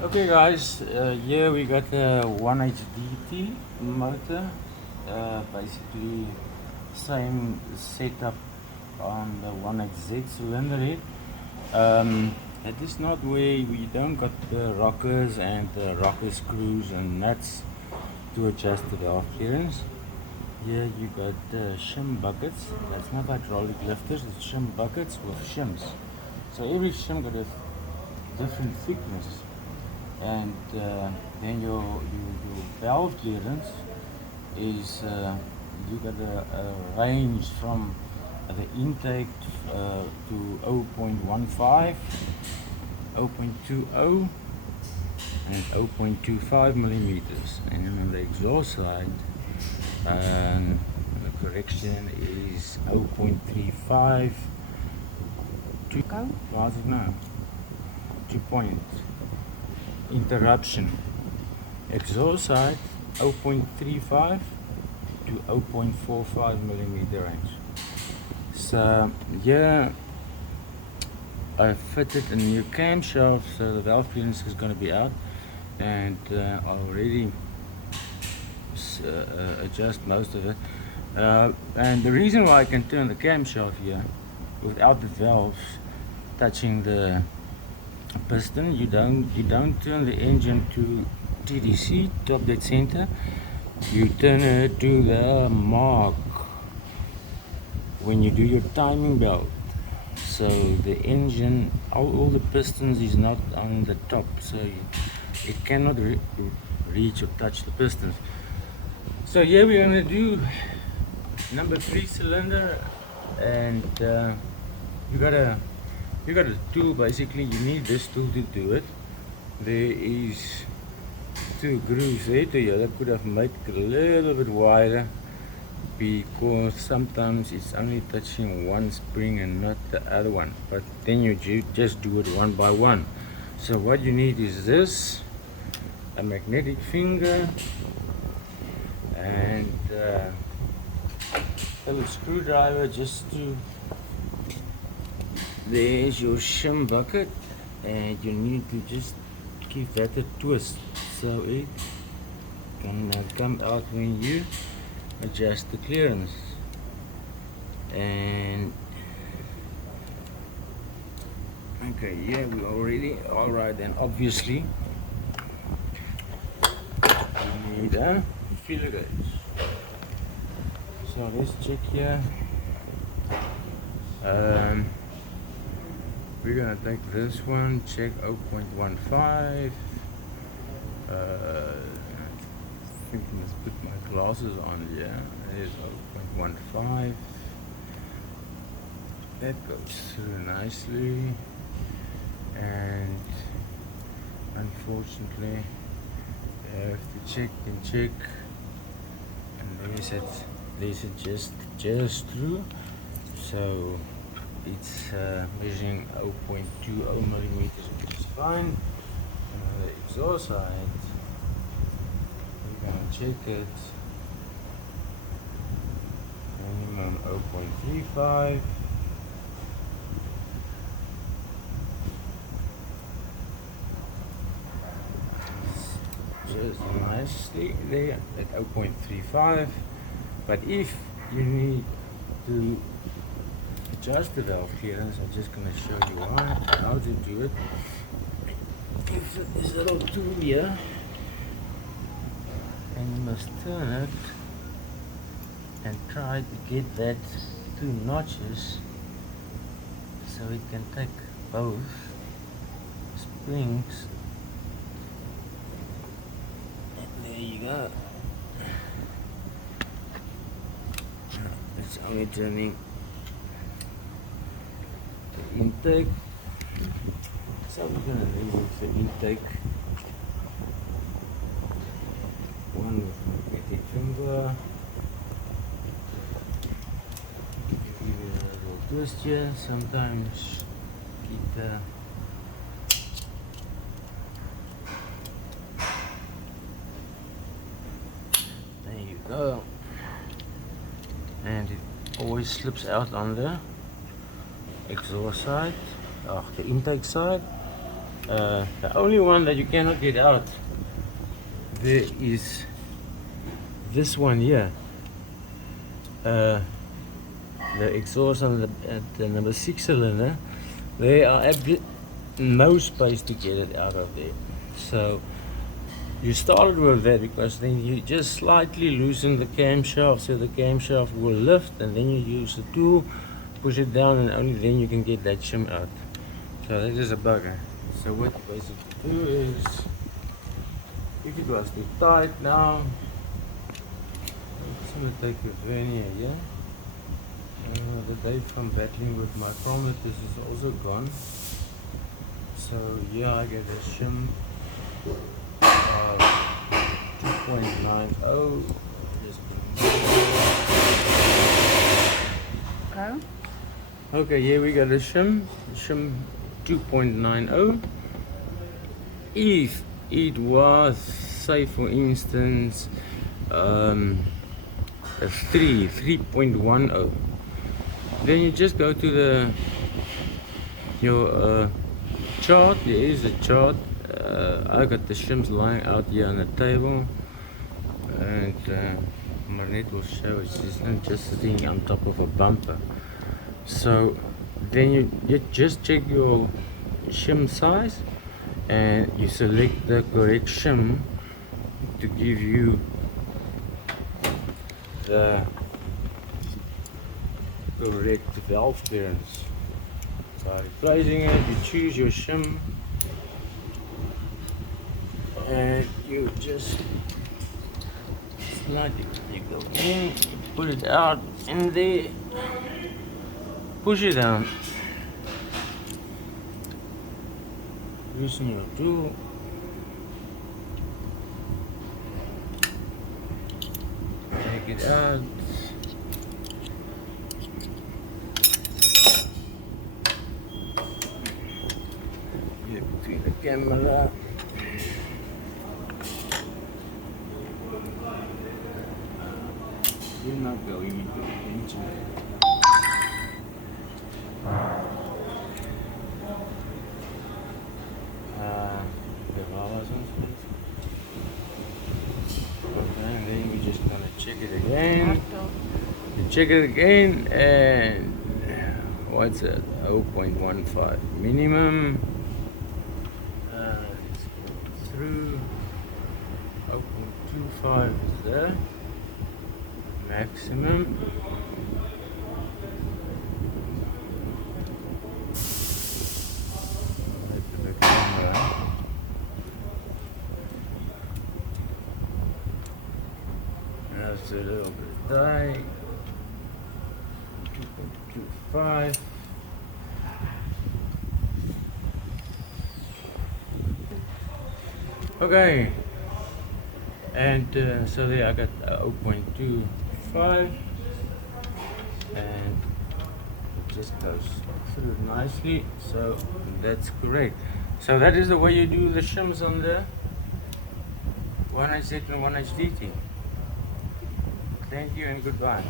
Okay guys, here we got a 1HDT motor, basically same setup on the 1HZ cylinder head. It is not where we don't got the rockers and the rocker screws and nuts to adjust the valve clearance. Here you got shim buckets. That's not hydraulic lifters, it's shim buckets with shims. So every shim got a different thickness, and then your valve clearance is you got a range from the intake to 0.15, 0.20 and 0.25 millimeters, and then on the exhaust side the correction is 0.35 to what's it now 2 point interruption. Exhaust side 0.35 to 0.45 millimeter range. So yeah, I fitted a new camshaft, so the valve clearance is going to be out, and I already adjust most of it. And the reason why I can turn the camshaft here without the valves touching the piston, you don't turn the engine to TDC, top dead center. You turn it to the mark when you do your timing belt. So the engine, all the pistons is not on the top, so it cannot reach or touch the pistons. So here we're gonna do number 3 cylinder, and you got a tool. Basically you need this tool to do it. There is 2 grooves there. I could have made it a little bit wider, because sometimes it's only touching one spring and not the other one, but then you just do it one by one. So what you need is this, a magnetic finger, and a little screwdriver just to, there's your shim bucket, and you need to just give that a twist so it can come out when you adjust the clearance. And okay, yeah, we already all right. Then obviously we need a feeler gauge. So let's check here. We're gonna take this one, check 0.15. I think I must put my glasses on. Yeah, there's 0.15. That goes through nicely, and unfortunately you have to check and check, and there's it just through. So it's measuring 0.20 millimeters, which is fine. And on the exhaust side, we're gonna check it. Minimum 0.35. Just nicely there at 0.35. But if you need to adjust the valve clearance, I'm just going to show you how to do it. If this little tool here, and you must turn it and try to get that 2 notches so it can take both springs. And there you go. It's only turning the intake, so we're gonna remove the intake one with magnetic finger. Give it a little twist here. Sometimes keep the there you go, and it always slips out on the exhaust side, the intake side. The only one that you cannot get out there is this one here. The exhaust on the number 6 cylinder. They are no space to get it out of there. So you started with that because then you just slightly loosen the camshaft so the camshaft will lift, and then you use the tool, push it down, and only then you can get that shim out. So that is a bugger. So what you basically do is, if it was too tight now, I'm just going to take a vernier here. The day from battling with my chrometers is also gone. So here I get a shim of 2.90. Okay, here we got a shim 2.90. If it was, say for instance, a 3.10, then you just go to your chart. There is a chart. I got the shims lying out here on the table, and Marnet will show it's not just sitting on top of a bumper. So then you just check your shim size and you select the correct shim to give you the correct valve clearance. By replacing it, you choose your shim and you just slide it. You go in, you put it out in there, push it down, loosen your tool, take it out. Between the camera. You're not going into the engine. The valves on space. Okay, and then we're just gonna check it again. You check it again, and what's it? 0.15 minimum. Let's go through. 0.25 is there. Maximum. That's a little bit tight. 2.25. Okay, and so there I got 0.25, and it just goes through nicely, so that's correct. So that is the way you do the shims on the 1HZ and 1HDT. Thank you and goodbye.